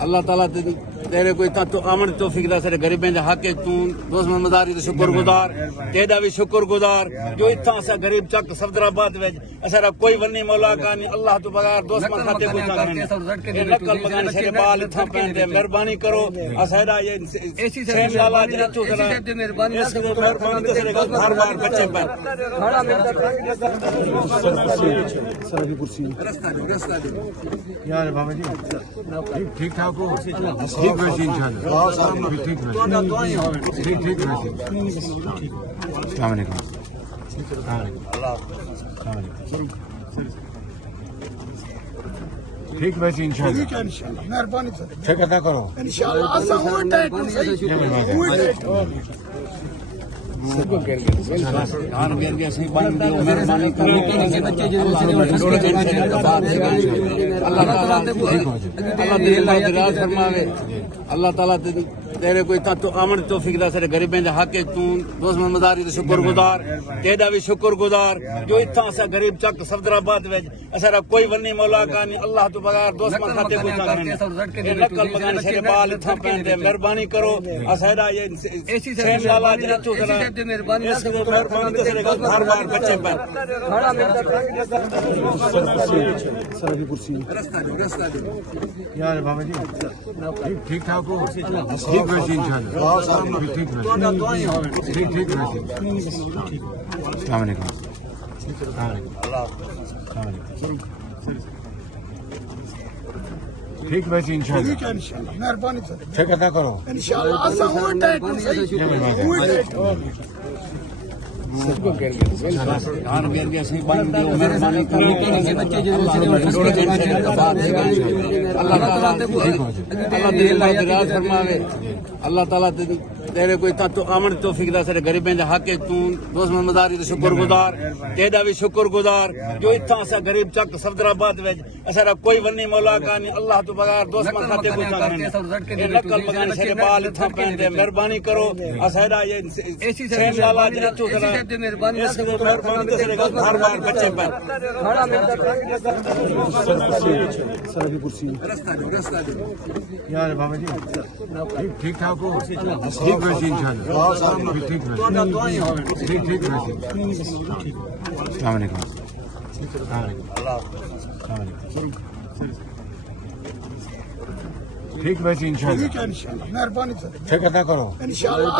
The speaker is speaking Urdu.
اللہ تعالیٰ تیرے کوئی تو امن توفیق دا سارے غریبیں دے حق تو دوست مداری دے شکر گزار تیرا بھی شکر گزار جو اتنا اسا غریب چک صفدرآباد وچ اسا کوئی ونی مولا کا نہیں اللہ تو بغیر دوست من کھاتے کوئی نہیں نقل بگان شری بال اتھا پین دے مہربانی کرو اسا یہ ایسی سین لالا جے تو مہربانی اس کو مہربانی تے سارے ہر بار بچے پر کھڑا سر بھی کرسی یار بابا جی ٹھیک ٹھاک ہو ٹھیک ویسے انشاءاللہ ٹھیک ویسے ٹھیک ٹھیک ویسے السلام علیکم ٹھیک ویسے انشاءاللہ مہربانی فکر نہ کرو اللہ تعالیٰ تیرے کوئی تو امن توفیق دا سارے غریبیں دے حق تو دوست مداری دے شکر گزار تیرا بھی شکر گزار جو اتنا اسا غریب چک صفدرآباد وچ اسا کوئی ونی مولا کا نہیں اللہ تو بغیر دوست من کھاتے کوئی نہیں نقل بگان شری بال اتھا پین دے مہربانی کرو اسا یہ ایسی سین لالا جے تو مہربانی اس کو مہربانی تے سارے ہر بار بچے پر کھڑا سر بھی کرسی یار بابا جی ٹھیک ٹھاک ہو ٹھیک ویسے انشاءاللہ ٹھیک ویسے ٹھیک ٹھیک ویسے السلام علیکم ٹھیک ویسے انشاءاللہ مہربانی فکر نہ کرو اللہ تعالیٰ تیرے کوئی تو امن توفیق دا سارے غریبیں دے حق تو دوست مداری دے شکر گزار تیرا بھی شکر گزار جو اتنا اسا غریب چک صفدرآباد وچ اسا کوئی ونی مولا کا نہیں اللہ تو بغیر دوست من کھاتے کوئی نہیں نقل بگان شری بال اتھا پین دے مہربانی کرو اسا یہ ایسی سین لالا جے تو مہربانی اس کو مہربانی تے سارے ہر بار بچے پر کھڑا سر بھی کرسی یار بابا جی ٹھیک ٹھاک ہو ٹھیک ویسے انشاءاللہ ٹھیک ویسے ٹھیک ٹھیک ویسے السلام علیکم ٹھیک ویسے انشاءاللہ مہربانی فکر نہ کرو انشاءاللہ